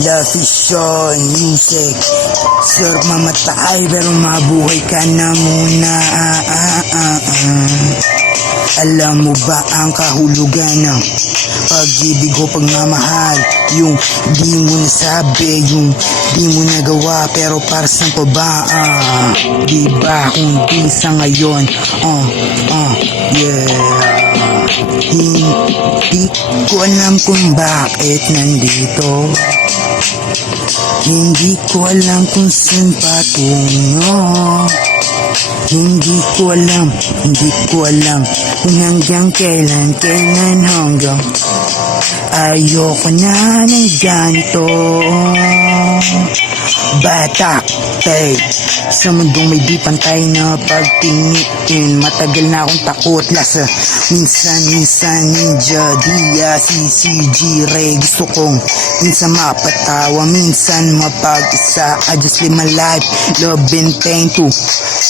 Love Vision Music. Sarap mamatay pero mabuhay ka na muna. Alam mo ba ang kahulugan ng pag-ibig o pagmamahal? Yung di mo nasabi, yung di mo nagawa, pero para saan pa ba? Diba kung di sa ngayon? Yeah. Hindi ko alam kung bakit nandito. Hindi ko alam kung saan patungo. Hindi ko alam kung hanggang kailan hanggang ayoko na ng ganito. Batak, tay, sa mundong may di pantay na pagtingin. Matagal na akong takot, lasa minsan ninja, dia, CCG, Ray. Gusto kong minsan mapatawa, minsan mapag-isa. I just live my life, love and pain to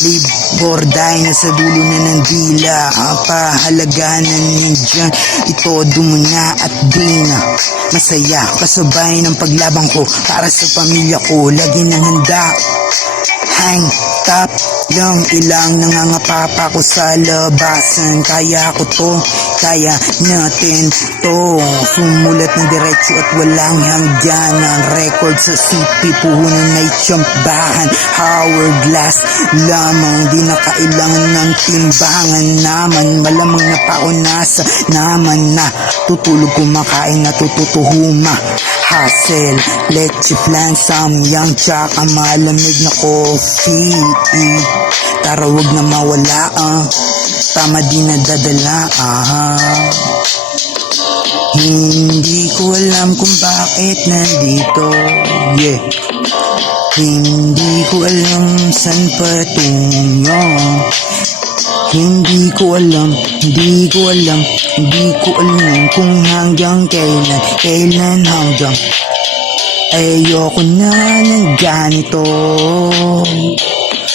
live or die. Nasa dulo na ng dila, ang pahalaga na nandyan. Itodo mo na at di na masaya, kasabay ng paglabang ko para sa pamilya ko. Lagi nang handa, hang top lang, ilang nangangapapa ko sa labasan. Kaya ko to, kaya natin to. Sumulat ng diretso at walang hangganan. Record sa CP, puhunan na itsambahan. Hourglass lamang, di na kailangan ng timbangan naman. Malamang na paunasa naman na tutulog, kumakain, natututuhuma. Hassle, leche flan, samyang, tsaka malamig na coffee. Tara wag na mawala, tama di na dadala. Hindi ko alam kung bakit nandito. Yeah. Hindi ko alam saan patungo. Hindi ko alam kung hanggang kailan hanggang ayoko na ng ganito.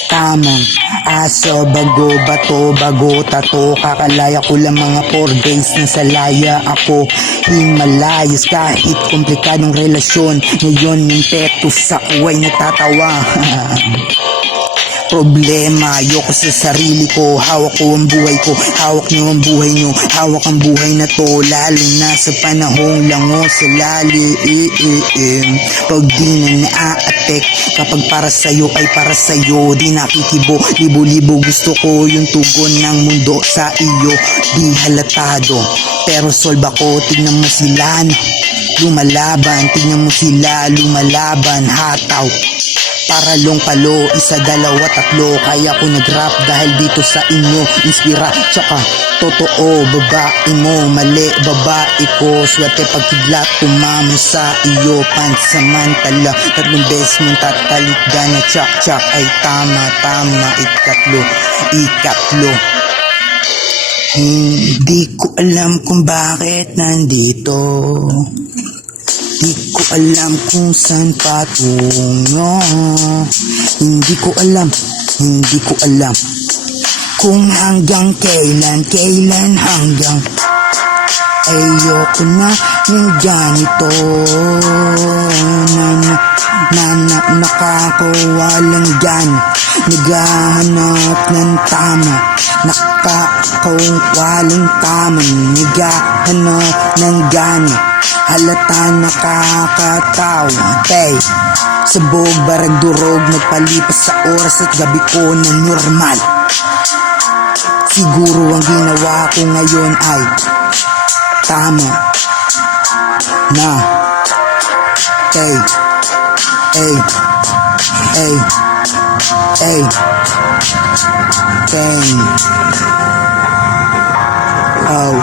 Tamang aso, bago tato. Kakalaya ko lang mga 4 days na salaya ako. Himalayas kahit komplikadong relasyon. Ngayon yung tetos sa uway natatawa. Problema, ayoko sa sarili ko. Hawak ko ang buhay ko, hawak nyo ang buhay nyo. Hawak ang buhay na to, lalo na sa panahong lango sa lalim. Pag di na naa-atek, kapag para sa'yo ay para sa'yo. Di nakikibo, libo-libo gusto ko yung tugon ng mundo sa iyo. Di halatado, pero solve ako. Tignan mo sila lumalaban, hataw. Paralong palo, 1, 2, 3. Kaya ko nag-rap dahil dito sa inyo. Inspira, tsaka totoo. Babae mo, mali, babae ko. Swerte pagkidlat, tumamo sa iyo. Pansamantala, 3 beses mong tatalikdan na tsak ay tama. Ikatlo. Hindi ko alam kung bakit nandito. Di ko alam kung saan patungo. Hindi ko alam kung hanggang kailan hanggang ayoko na ng ganito. Nakakawalang gana, naghahanap ng tama. Nakakawalang tama, naghahanap ng gana. Halata nakakatawa, tay. Sabog, barag, durog, nagpalipas sa oras at gabi ko na normal. Siguro ang ginawa ko ngayon ay tama na. Bang.